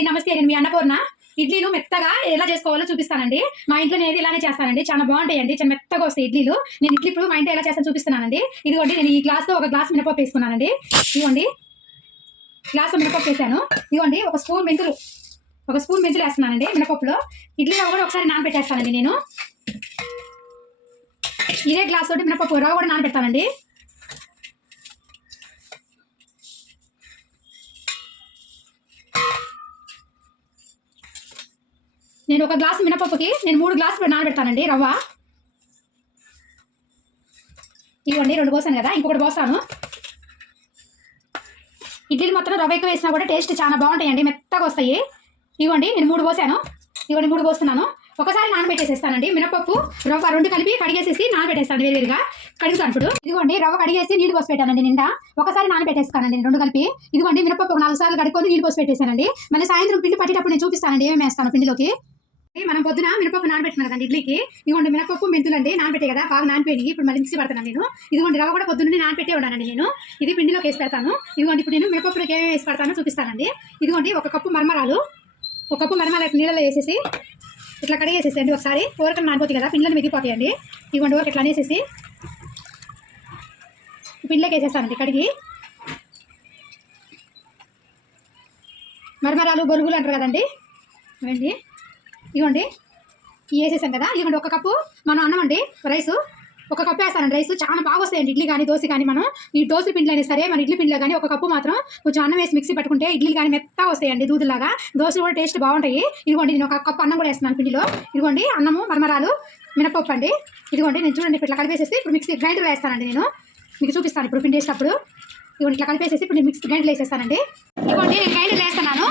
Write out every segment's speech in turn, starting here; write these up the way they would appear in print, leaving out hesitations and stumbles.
అండి, నమస్తే. నేను మీ అన్నపూర్ణ. ఇడ్లీలు మెత్తగా ఎలా చేసుకోవాలో చూపిస్తానండి. మా ఇంట్లో నేను ఇలానే చేస్తానండి. చాలా బాగుంటాయండి, చాలా మెత్తగా వస్తాయి ఇడ్లీలు. నేను ఇడ్లీ ఇప్పుడు మా ఇంట్లో ఎలా చేస్తాను చూపిస్తున్నానండి. ఇదిగోండి, నేను ఈ గ్లాస్లో ఒక గ్లాస్ మినపప్పు వేసుకున్నానండి. ఇదిగోండి, గ్లాస్లో మినపప్పు వేసాను. ఇదిగోండి, ఒక స్పూన్ మెంతులు వేస్తున్నానండి మినపప్పులో. ఇడ్లీ రవ్వ కూడా ఒకసారి నానబెట్టేస్తానండి. నేను ఇదే గ్లాస్ తోటి మినపప్పు రవ్వ కూడా నానబెడతానండి. నేను ఒక గ్లాసు మినపప్పుకి నేను 3 గ్లాసులు నానబెడతానండి రవ్వ. ఇవ్వండి, 2 పోసాను కదా, ఇంకొకటి పోసాను. ఇడ్లీలు మొత్తం రవ్వ ఎక్కువ వేసినా కూడా టేస్ట్ చాలా బాగుంటాయండి, మెత్తగా వస్తాయి. ఇవ్వండి, నేను 3 పోసాను. ఇవ్వండి, 3 పోస్తున్నాను. ఒకసారి నానబెట్టేసేస్తానండి. మినపప్పు రవ్వ 2 కలిపి కడిగేసేసి నానబెట్టేస్తాను, వేరువేరుగా కడుగుతాను. ఇప్పుడు ఇదిగోండి, రవ్వ కడిగేసి నీళ్ళు పోసి పెట్టానండి నిండా. ఒకసారి నానబెట్టేస్తానండి 2 కలిపి. ఇదిగోండి, మినపప్పు 4 సార్లు కడుక్కొని నీళ్ళు పోసి పెట్టేశానండి. మళ్ళీ సాయంత్రం పిండి పట్టేటప్పుడు నేను చూపిస్తానండి ఏమేమి వేస్తాను పిండిలోకి. మనం పొద్దున మినపప్పు నానబెట్టినా కదండి ఇడ్లీకి. ఇదిగోండి, మినపప్పు మెంతులు అండి నానబెట్టే కదా, బాగా నానిపోయి ఇప్పుడు మళ్ళీ మిక్సీ పడతాను నేను. ఇదిగోండి, రవ్వ కూడా పొద్దున్నే నానబెట్టే ఉన్నానండి నేను. ఇది పిండిలోకి వేసి పెడతాను. ఇదిగోండి, ఇప్పుడు నేను మినపప్పులోకి ఏమేమి వేసి పడతానో చూపిస్తానండి. ఇదిగోండి, 1 కప్పు మరమరాలు. 1 కప్పు మరమరాలు నీళ్ళలో వేసేసి ఇట్లా కడిగేసేసండి. ఒకసారి ఊరకలు నానిపోతాయి కదా, పిండిలో మిగిలిపోతాయండి. ఇదిగోండి, ఊరక ఇట్లా అనేసేసి పిండిలోకి వేసేస్తానండి కడిగి. మరమరాలు బొరుగులు అంటారు కదండి, ఇవ్వండి. ఇవ్వండి, వేసేసాం కదా. ఇవ్వండి, 1 కప్పు మనం అన్నం అండి, రైసు 1 కప్పు వేస్తానండి. రైసు చాలా బాగా వస్తాయండి ఇడ్లీ కానీ దోశ కానీ. మనం ఈ దోశ పిండిలో అయినా సరే, మన ఇడ్లీ పిండిలో కానీ 1 కప్పు మాత్రం కొంచెం అన్నం వేసి మిక్సీ పట్టుకుంటే ఇడ్లీలు కానీ మెత్తగా వస్తాయండి, దూదులాగా. దోశలు కూడా టేస్ట్ బాగుంటాయి. ఇదిగోండి, నేను 1 కప్పు అన్నం కూడా వేస్తున్నాను పిండిలో. ఇదిగోండి, అన్నము, మరమరాలు, మినపప్పు అండి. ఇదిగోండి, నేను చూడండి ఇట్లా కలిపేసేసి ఇప్పుడు మిక్సీ గ్రైండర్లో వేస్తానండి. నేను మీకు చూపిస్తాను ఇప్పుడు పిండి వేసేటప్పుడు. ఇదిగోండి, ఇట్లా కలిపేసేసి ఇప్పుడు నేను మిక్సీ గ్రైండర్లో వేసేస్తానండి. ఇదిగోండి, నేను గ్రైండర్లో వేస్తున్నాను.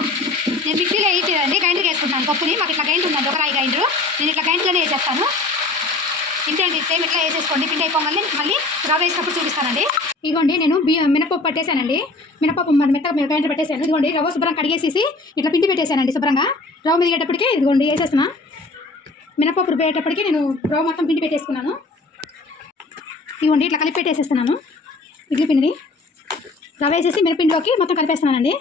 నేను మిక్సీలో వేయట్లేదండి, గ్రైండర్కి వేసుకుంటాను పప్పుని. మాకు ఇట్లా గ్రైండర్ ఉందండి, 1 రాయి గ్రైండరు. నేను ఇట్లా గ్రైండర్లోనే వేసేస్తాను. ఇంతేంటి, సేమ్ ఇట్లా వేసేసుకోండి. పిండి అయిపోగానే మళ్ళీ రవ్వ వేసినప్పుడు చూపిస్తానండి. ఇదిగోండి, నేను మినపప్పు పట్టేశానండి. మినపప్పు మెత్తగా గ్రైండర్ పెట్టేశాను. ఇదిగోండి, రవ్వ శుభ్రంగా కడిగేసేసి ఇట్లా పిండి పెట్టేశానండి శుభ్రంగా. రవ్వ మిదిగేటప్పటికే ఇదిగోండి వేసేస్తున్నా. మినపప్పు రుబ్బేటప్పటికి నేను రవ్వ మొత్తం పిండి పెట్టేసుకున్నాను. ఇదిగోండి, ఇట్లా కలిపి పెట్టేసేస్తున్నాను ఇడ్లీ పిండిని. రవ్వ వేసేసి మినపిండిలోకి మొత్తం కలిపేస్తున్నానండి.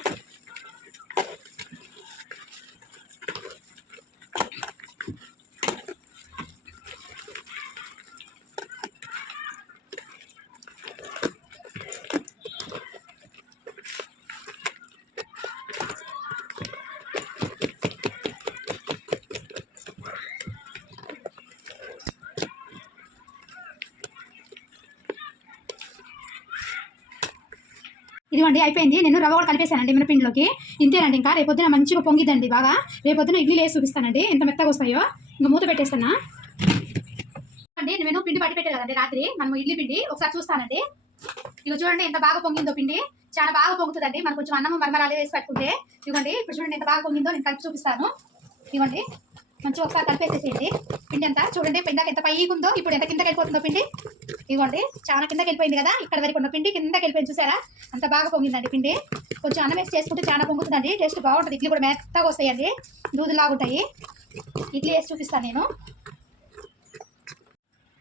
ఇదిగోండి, అయిపోయింది. నేను రవ్వ కూడా కలిపేశానండి మినపిండిలోకి. ఇంతేనండి, ఇంకా రేపొద్దున మంచిగా పొంగిద్దండి బాగా. రేపొద్దున ఇడ్లీలు వేసి చూపిస్తానండి ఎంత మెత్తగా వస్తాయో. ఇంకా మూత పెట్టేస్తానా అండి. నేను పిండి పట్టి పెట్టాను కదండి రాత్రి, మనం ఇడ్లీ పిండి ఒకసారి చూస్తానండి. ఇక చూడండి ఎంత బాగా పొంగిందో పిండి. చాలా బాగా పొంగుతుందండి మనం కొంచెం అన్నం మరమరాలు వేసి పెట్టుకుంటే. ఇవ్వండి, ఇప్పుడు చూడండి ఎంత బాగా పొంగిందో, నేను కలిపి చూపిస్తాను. ఇవ్వండి, మంచిగా ఒకసారి కలిపేసేసేయండి పిండి అంతా. చూడండి పిండాక ఎంత పైకి ఉందో, ఇప్పుడు ఎంత కిందకి వెళ్ళిపోతుందో పిండి. ఇవ్వండి, చాలా కిందకి వెళ్ళిపోయింది కదా, ఇక్కడ వరకు ఉన్న పిండి కిందకి వెళ్ళిపోయింది, చూసారా అంత బాగా పొంగిందండి పిండి. కొంచెం అన్నం వేసి చేసుకుంటే చాలా పొంగుతుందండి, టేస్ట్ బాగుంటుంది. ఇడ్లీ కూడా మెత్తగా వస్తాయండి, దూదులాగుంటాయి. ఇడ్లీ వేసి చూపిస్తాను నేను.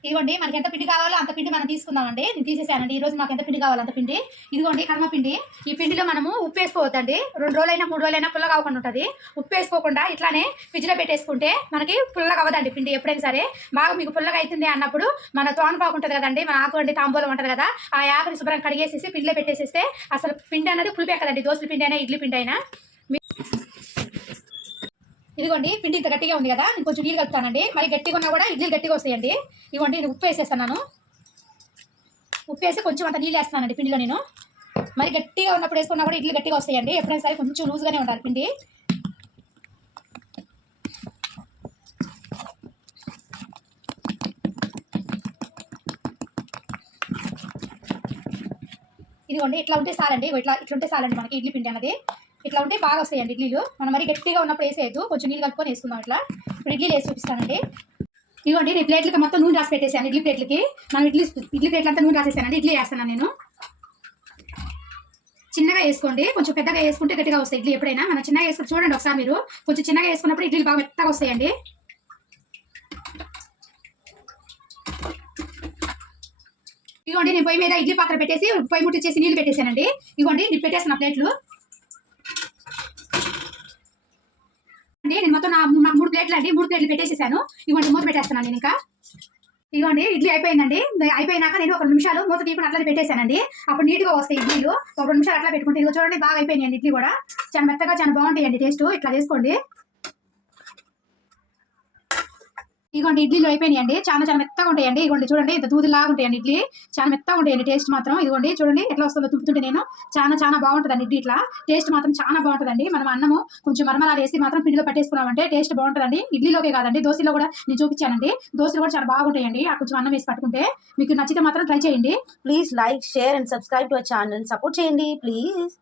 ఇదిగోండి, మనకి ఎంత పిండి కావాలో అంత పిండి మనం తీసుకుందామండి. నేను తీసేసానండి. ఈరోజు మాకు ఎంత పిండి కావాలో అంత పిండి. ఇదిగోండి, కర్మ పిండి. ఈ పిండిలో మనము ఉప్పు వేసుకోవద్దండి. 2 రోజులైనా 3 రోజులైనా పుల్లగా అవ్వకుండా ఉంటుంది. ఉప్పు వేసుకోకుండా ఇట్లానే ఫ్రిడ్జ్లో పెట్టేసుకుంటే మనకి పుల్లగా అవ్వదండి పిండి. ఎప్పుడైనా సరే బాగా మీకు పుల్లగా అవుతుంది అన్నప్పుడు మన తోనపాకు ఉంటుంది కదండి, మన ఆకు అండి తాంబూలం ఉంటుంది కదా, ఆ ఆకుని శుభ్రం కడిగేసేసి పిండిలో పెట్టేసేస్తే అసలు పిండి అనేది పులిపే కదండి. దోశల పిండి అయినా ఇడ్లీ పిండి అయినా. ఇదిగోండి, పిండి ఇంత గట్టిగా ఉంది కదా, నేను కొంచెం నీళ్ళు కలుపుతానండి. మరి గట్టిగా ఉన్నా కూడా ఇడ్లీలు గట్టిగా వస్తాయండి. ఇదిగోండి, నేను ఉప్పు వేసేస్తున్నాను. ఉప్పు వేసి కొంచెం అంత నీళ్ళు వేస్తున్నానండి పిండిలో. నేను మరి గట్టిగా ఉన్నప్పుడు వేసుకున్నా కూడా ఇడ్లీ గట్టిగా వస్తాయండి. ఎప్పుడైనా సరే కొంచెం లూజ్గానే ఉండాలి పిండి. ఇదిగోండి, ఇట్లా ఉంటే చాలండి. ఇట్లుంటే చాలండి మనకి ఇడ్లీ పిండి అన్నది. ఇట్లా ఉంటే బాగా వస్తాయండి ఇడ్లీలు. మనం మరి గట్టిగా ఉన్నప్పుడు వేసేయద్దు, కొంచెం నీళ్ళు కలుపుకొని వేసుకుందాం. ఇట్లా ఇప్పుడు ఇడ్లీలు వేసి చూపిస్తానండి. ఇదిగోండి, నేను ప్లేట్లకి మొత్తం నూనె రాసి పెట్టేసాను. ఇడ్లీ ప్లేట్లకి మనం ఇడ్లీ ప్లేట్లు అంతా నూనె రాసేసానండి. ఇడ్లీ వేస్తాను నేను. చిన్నగా వేసుకోండి, కొంచెం పెద్దగా వేసుకుంటే గట్టిగా వస్తాయి ఇడ్లీ. ఎప్పుడైనా మనం చిన్నగా వేసుకుని చూడండి ఒకసారి మీరు. కొంచెం చిన్నగా వేసుకున్నప్పుడు ఇడ్లీలు బాగా మెత్తగా వస్తాయండి. ఇదిగోండి, నేను పొయ్యి మీద ఇడ్లీ పాత్ర పెట్టేసి పొయ్యి ముట్టించేసి నీళ్ళు పెట్టేసానండి. ఇదిగోండి, నేను పెట్టేసిన ప్లేట్లు. మొత్తం నాకు 3 ప్లేట్లు అండి, 3 ప్లేట్లు పెట్టేసేసాను. ఇవ్వండి మూత పెట్టేస్తున్నాను నేను ఇంకా. ఇదిగోండి ఇడ్లీ అయిపోయిందండి. అయిపోయినాక నేను ఒక 2 నిమిషాలు మూత తీయకుండా అట్లనే పెట్టేశానండి. అప్పుడు నీట్గా వస్తాయి ఇడ్లీలు. ఒక 2 నిమిషాలు అట్లా పెట్టుకుంటే ఇదిగో చూడండి బాగా అయిపోయినాయండి ఇడ్లీ కూడా. చాలా మెత్తగా చాలా బాగుంటాయండి టేస్ట్. ఇట్లా చేసుకోండి. ఇదిగోండి ఇడ్లీలు అయిపోయినాయండి. చాలా చాలా మెత్తగా ఉంటాయండి. ఇదిగోండి చూడండి ఇంత దూదిలాగా ఉంటాయండి ఇడ్లీ. చాలా మెత్తగా ఉంటాయండి టేస్ట్ మాత్రం. ఇదిగోండి చూడండి ఎట్లా వస్తుందో తుప్పుతుంటే నేను. చాలా చాలా బాగుంటుందండి ఇడ్లీ ఇట్లా. టేస్ట్ మాత్రం చాలా బాగుంటుందండి. మనం అన్నము కొంచెం మరమరాలు వేసి మాత్రం పిండిలో పట్టేసుకున్నామంటే టేస్ట్ బాగుంటుందండి. ఇడ్లీలోకే కాదండి దోశలో కూడా నేను చూపించానండి. దోశలు కూడా చాలా బాగుంటాయండి. ఆ కొంచెం అన్నం వేసి పట్టుకుంటే. మీకు నచ్చితే మాత్రం ట్రై చేయండి. Please like, share and subscribe to our channel. Support చేయండి please.